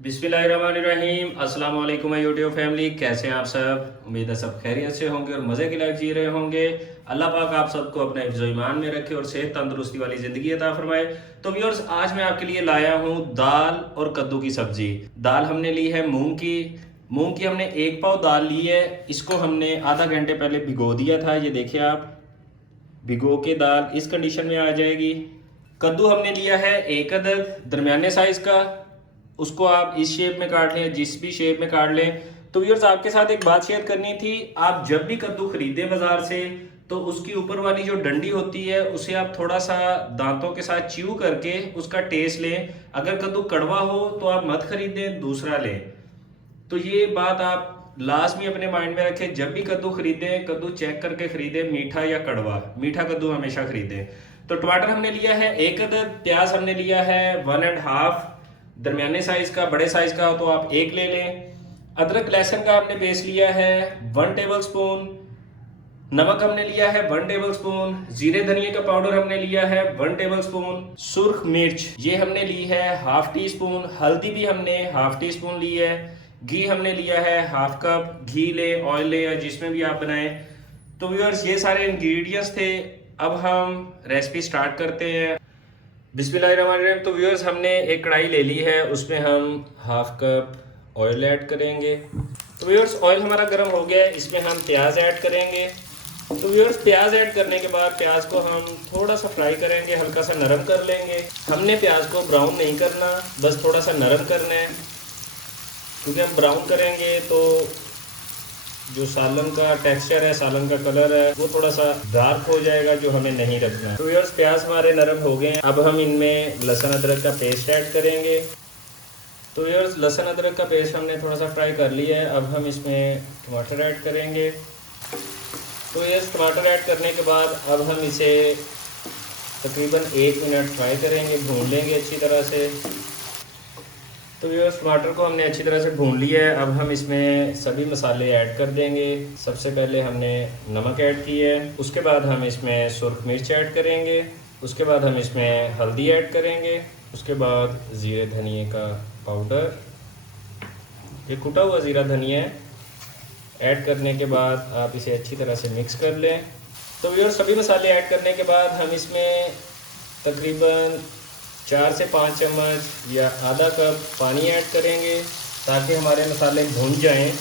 बिस्मिल्लाहिर्रहमानिर्रहीम। अस्सलाम वालेकुम यूट्यूब फैमिली, कैसे हैं आप सब। उम्मीद है सब खैरियत से होंगे और मज़े की लाइफ जी रहे होंगे। अल्लाह पाक आप सबको अपने हिफ्ज़ ईमान में रखे और सेहत तंदुरुस्ती वाली ज़िंदगी अता फरमाए। तो व्यूअर्स, आज मैं आपके लिए लाया हूँ दाल और कद्दू की सब्ज़ी। दाल हमने ली है मूंग की हमने 1 पाव दाल ली है। इसको हमने आधा घंटे पहले भिगो दिया था। ये देखिए आप, भिगो के दाल इस कंडीशन में आ जाएगी। कद्दू हमने लिया है 1 अदद दरमियाने साइज़ का। उसको आप इस शेप में काट लें, जिस भी शेप में काट लें। तो व्यूअर्स, आपके साथ एक बात शेयर करनी थी। आप जब भी कद्दू खरीदें बाजार से, तो उसकी ऊपर वाली जो डंडी होती है उसे आप थोड़ा सा दांतों के साथ च्यू करके उसका टेस्ट लें। अगर कद्दू कड़वा हो तो आप मत खरीदें, दूसरा लें। तो ये बात आप लास्ट में अपने माइंड में रखें। जब भी कद्दू खरीदें, कद्दू चेक करके खरीदें, मीठा या कड़वा। मीठा कद्दू हमेशा खरीदें। तो टमाटर हमने लिया है 1 अदद, प्याज हमने लिया है 1 एंड हाफ, दरमियाने साइज का। बड़े साइज का हो तो आप 1 ले लें। अदरक लहसुन का हमने पेस्ट लिया है 1 टेबल स्पून। नमक हमने लिया है 1 टेबल स्पून। जीरे धनिया का पाउडर हमने लिया है 1 टेबल स्पून। सुर्ख मिर्च ये हमने ली है हाफ टी स्पून। हल्दी भी हमने हाफ टी स्पून ली है। घी हमने लिया है हाफ कप। घी ले, ऑयल ले, या जिसमें भी आप बनाएं। तो व्यूअर्स, ये सारे इंग्रेडिएंट्स थे। अब हम रेसिपी स्टार्ट करते हैं। बिस्मिल्लाहिर्रहमानिर्रहीम। तो व्यूअर्स, हमने एक कढ़ाई ले ली है, उसमें हम हाफ कप ऑयल ऐड करेंगे। तो व्यूअर्स, ऑयल हमारा गर्म हो गया है, इसमें हम प्याज ऐड करेंगे। तो व्यूअर्स, प्याज ऐड करने के बाद प्याज को हम थोड़ा सा फ्राई करेंगे, हल्का सा नरम कर लेंगे। हमने प्याज को ब्राउन नहीं करना, बस थोड़ा सा नरम करना है, क्योंकि हम ब्राउन करेंगे तो जो सालन का टेक्सचर है, सालन का कलर है, वो थोड़ा सा डार्क हो जाएगा, जो हमें नहीं रखना है। तो व्यूअर्स, प्याज हमारे नरम हो गए हैं। अब हम इनमें लहसुन अदरक का पेस्ट ऐड करेंगे। तो व्यूअर्स, लहसुन अदरक का पेस्ट हमने थोड़ा सा फ्राई कर लिया है। अब हम इसमें टमाटर ऐड करेंगे। तो ये टमाटर ऐड करने के बाद अब हम इसे तकरीबन 1 मिनट फ्राई करेंगे, भून लेंगे अच्छी तरह से। तो व्यूअर्स, टमाटर को हमने अच्छी तरह से भून लिया है। अब हम इसमें सभी मसाले ऐड कर देंगे। सबसे पहले हमने नमक ऐड किया है, उसके बाद हम इसमें सुर्ख मिर्च ऐड करेंगे, उसके बाद हम इसमें हल्दी ऐड करेंगे, उसके बाद ज़ीरे धनिए का पाउडर, ये कुटा हुआ ज़ीरा धनिया है। ऐड करने के बाद आप इसे अच्छी तरह से मिक्स कर लें। तो व्यूअर्स, सभी मसाले ऐड करने के बाद हम इसमें तकरीबन 4 से 5 चम्मच या आधा कप पानी ऐड करेंगे, ताकि हमारे मसाले भून जाएं,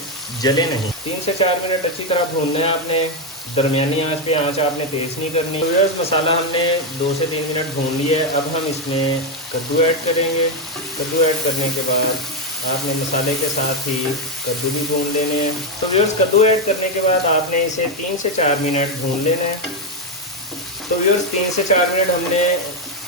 जले नहीं। 3 से 4 मिनट अच्छी तरह भूनना है आपने। दरमियानी आंच पे, आंच आपने तेज़ नहीं करनी। तो व्यूअर्स, मसाला हमने 2 से 3 मिनट भून लिया है। अब हम इसमें कद्दू ऐड करेंगे। कद्दू ऐड करने के बाद आपने मसाले के साथ ही कद्दू भी भून लेने हैं। तो व्यूअर्स, कद्दू ऐड करने के बाद आपने इसे 3 से 4 मिनट भून लेना है। तो व्यूअर्स, 3 से 4 मिनट हमने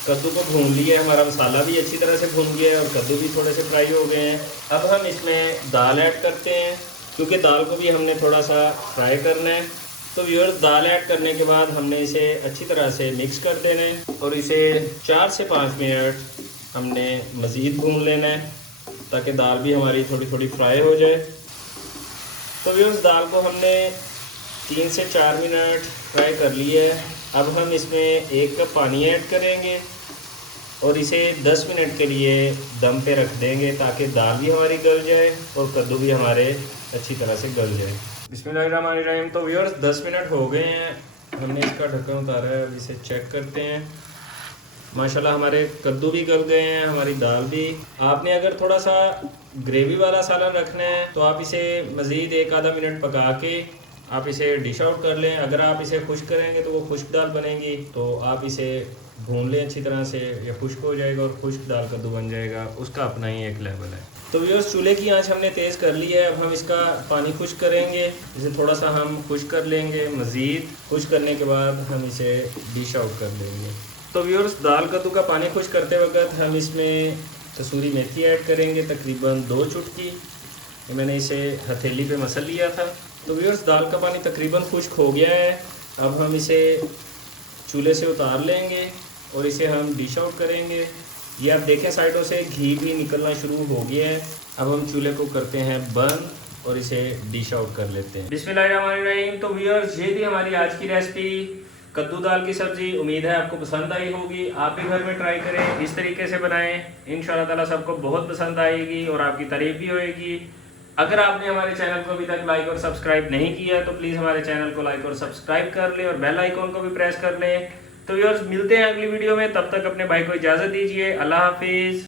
कद्दू को भून लिया है। हमारा मसाला भी अच्छी तरह से भून गया है और कद्दू भी थोड़े से फ्राई हो गए हैं। अब हम इसमें दाल ऐड करते हैं, क्योंकि दाल को भी हमने थोड़ा सा फ्राई करना है। तो व्यूअर्स, दाल ऐड करने के बाद हमने इसे अच्छी तरह से मिक्स कर देना है और इसे 4 से 5 मिनट हमने मज़ीद भून लेना है, ताकि दाल भी हमारी थोड़ी थोड़ी फ्राई हो जाए। तो व्यूअर्स, दाल को हमने 3 से 4 मिनट फ्राई कर लिया है। अब हम इसमें 1 कप पानी ऐड करेंगे और इसे 10 मिनट के लिए दम पे रख देंगे, ताकि दाल भी हमारी गल जाए और कद्दू भी हमारे अच्छी तरह से गल जाए। बिस्मिल्लाहिर्रहमानिर्रहीम। तो व्यूअर्स, 10 मिनट हो गए हैं, हमने इसका ढक्कन उतारा है। अब इसे चेक करते हैं। माशाल्लाह हमारे कद्दू भी गल गए हैं, हमारी दाल भी। आपने अगर थोड़ा सा ग्रेवी वाला सालन रखना है तो आप इसे मज़ीद 1 आधा मिनट पका के आप इसे डिश आउट कर लें। अगर आप इसे खुश्क करेंगे तो वो खुश्क दाल बनेगी, तो आप इसे भून लें अच्छी तरह से, या खुश्क हो जाएगा और खुश्क दाल कद्दू बन जाएगा। उसका अपना ही एक लेवल है। तो व्यूअर्स, चूल्हे की आंच हमने तेज़ कर ली है। अब हम इसका पानी खुश्क करेंगे। इसे थोड़ा सा हम खुश्क कर लेंगे। मज़ीद खुश्क करने के बाद हम इसे डिश आउट कर लेंगे। तो व्यूअर्स, दाल कद्दू का पानी खुश्क करते वक्त हम इसमें कसूरी मेथी ऐड करेंगे, तकरीबन 2 चुटकी। मैंने इसे हथेली पे मसल लिया था। तो व्यूअर्स, दाल का पानी तकरीबन खुश्क हो गया है। अब हम इसे चूल्हे से उतार लेंगे और इसे हम डिश आउट करेंगे। ये आप देखें, साइडों से घी भी निकलना शुरू हो गया है। अब हम चूल्हे को करते हैं बंद और इसे डिश आउट कर लेते हैं। बिस्मिल्लाहिर्रहमानिर्रहीम। तो व्यूअर्स, ये थी हमारी आज की रेसिपी। कद्दू दाल की सब्जी। उम्मीद है आपको पसंद आई होगी, आप भी घर में ट्राई करें, इस तरीके से बनाएं, इंशाल्लाह ताला सबको बहुत पसंद आएगी और आपकी तारीफ भी होएगी। अगर आपने हमारे चैनल को अभी तक लाइक और सब्सक्राइब नहीं किया है तो प्लीज़ हमारे चैनल को लाइक और सब्सक्राइब कर लें और बेल आइकॉन को भी प्रेस कर लें। तो व्यूअर्स मिलते हैं अगली वीडियो में, तब तक अपने भाई को इजाज़त दीजिए। अल्लाह हाफिज़।